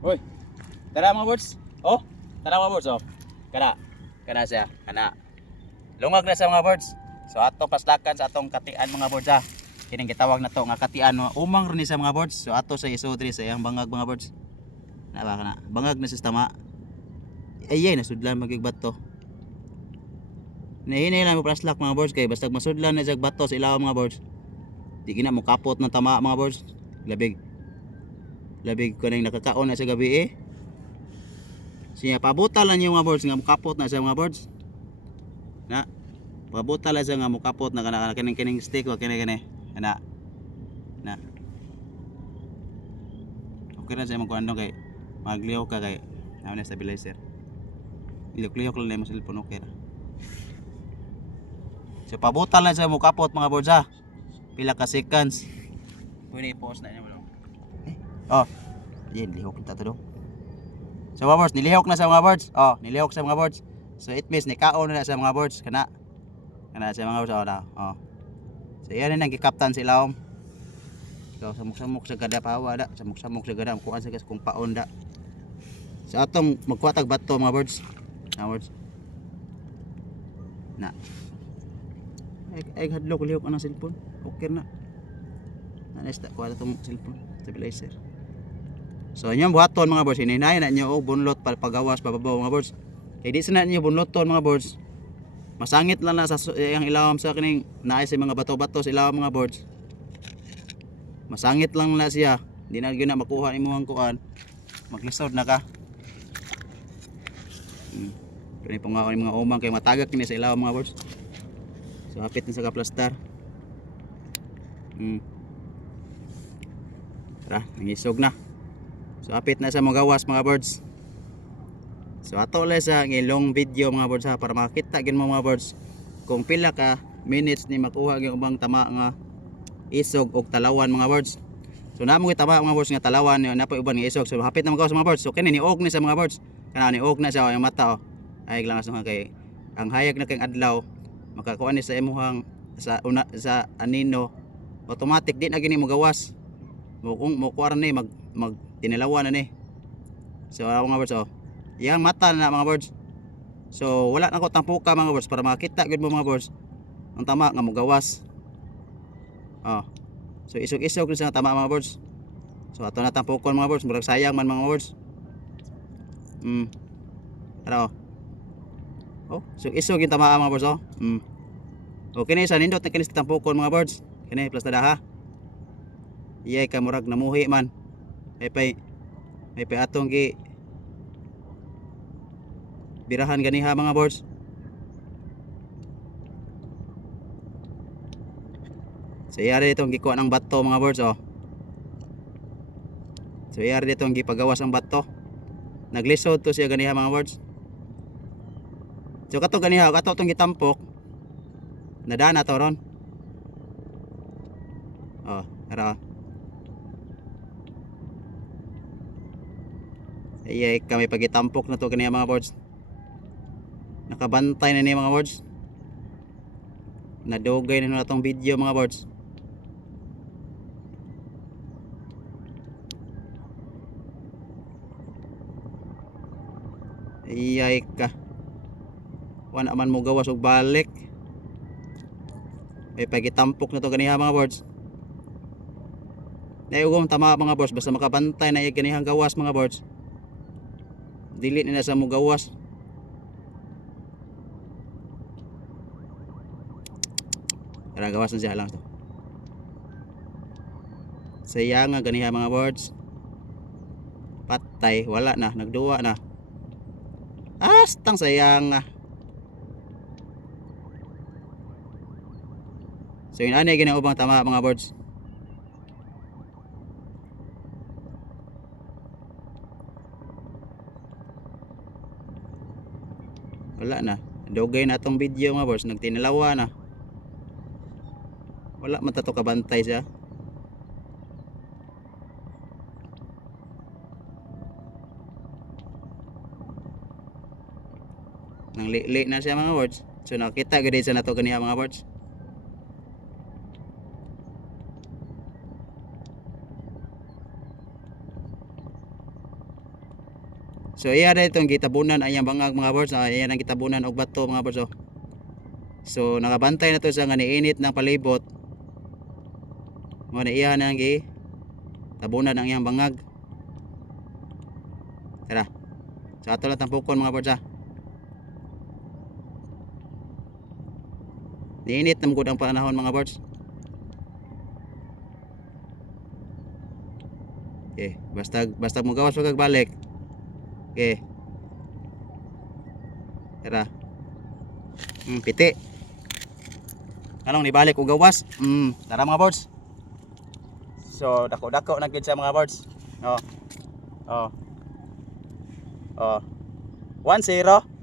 Hoy. Tara mga birds. Oh, tara mga birds oh. Kana. Kana siya. Kana. Lungag na sa mga birds. So ato paslakan sa atong katian mga birds ha. Kining gitawag na to nga katian. Umang ni sa mga birds. So ato sa isudri sa iyang bangag mga birds. Na ba kana? Bangag na sa tama. Ayay nasudlan magigbat to. Nahinay lang mo paslak mga birds kay basta masudlan na sa bato sa ilaw mga birds. Di gina mo kapot ng tama mga birds. Labig. Labig ko nang nakakaon na sa gabi eh. Siya pabuta lang yung mga birds nga mukapot na sa mga birds. Na. Pabuta lang siya nga mukapot na kana kining kining stick o kini kini. Ana. Na. Okay na siya magkuhan kay magliho ka kay ano na stabilizer. Ilok-lihok lang na yung cellphone okay ra. So pabuta lang siya mukapot mga birds ha. Pila ka seconds. Pwede i-pause na mo. Oh. Yan, lihok kita to do. So mga birds, nilihok na sa mga birds. Oh, nilihok sa mga birds. So it means nikaon na sa mga birds kana. Kana sa mga birds oh na. Oh. So yan ang gikaptan si Laom. So samok-samok sa gada pawa da, samok-samok sa gada kuan sa kung paon da. Sa atong magkuhatag bato mga birds. Mga birds. Na. Ay, ay hadlok lihok ang cellphone. Okay na. Nanes ta kuha itong cellphone, stabilizer. So inyong buhaton mga boss, hininay na nyo og bunlot pa pagawas pababaw mga boss. Kay di sana nyo bunloton mga boss. Masangit lang na sa su- ang ilawom sa kining naay sa mga bato-bato sa ilawom mga boards. Masangit lang na siya. Di na gyud na makuha nimo ang kuan. Maglisod na ka. Hmm. Kani po nga mga umang kay matagak kini sa ilawom mga boards. So hapit na sa kaplastar. Hmm. Tara, nangisog na. So apit na sa mga gawas mga birds. So ato lang sa ngilong video mga birds ha para makita gin mo mga birds kung pila ka minutes ni makuha gyud ubang tama nga isog og talawan mga birds. So namo tama mga birds nga talawan ni napoy uban nga isog. So hapit na mga gawas mga birds. So kini ni og ni sa mga birds. Kana ni og na siya ang mata oh. Ay lang sa kay ang hayag na kay adlaw makakuha ni sa imuhang sa una sa anino automatic di na gini mo gawas mo kung mo kuha ni mag mag tinilawan na ni so ah, mga birds oh. Yang mata na mga birds so wala na ko tampuka mga birds para makita gud mo mga birds ang tama nga mo gawas. Oh. So isog-isog sa tama mga birds so ato na tampukon mga birds murag sayang man mga birds mm ano oh. So isog yung tama mga birds oh. Mm okay na isa nindot na kinis tampukon mga birds kini plus na ha iyay ka murag namuhi man may pay may pay atong gi birahan ganiha mga birds so iyari dito ang gikuha ng bato mga birds oh. So iyari dito ang gipagawas ang bato. Naglisod to siya ganiha mga birds so kato ganiha kato itong gitampok. Nadana to ron. Oh ara Iya, kami pagitampok na to kaniya mga birds. Nakabantay na niya mga birds. Nadugay na na tong video mga birds. Iyay ka. Wala man mo gawas og balik. May pagitampok na to kaniya mga birds. Naigom tama mga birds basta makabantay na ganihang gawas mga birds dili na sa mugawas Tara gawas na siya lang to. Saya nga ganiha mga birds Patay, wala na, nagduwa na. Astang sayang nga. So yun ano yung ubang tama mga birds wala na. Dugay na tong video mga boss. Nagtinalawa na. Wala man tato siya. Nang li na siya mga words so nakita gud sa nato kaniya mga words So iya na itong gitabunan ayang bangag mga birds. Ah, iya ang gitabunan og bato mga birds. Oh. So nakabantay na to sa nga niinit ng palibot. Mo na iya na gi tabunan ang iyang bangag. Tara. Sa ato lang tampukon mga birds ha. Niinit na ang panahon mga birds. Okay, basta basta mo gawas pag balik. Okay. Tara. Hmm, piti. Anong nibalik og gawas? Hmm, tara mga birds. So, dako-dako na gid sa mga birds. Oh. Oh. Oh. 1-0.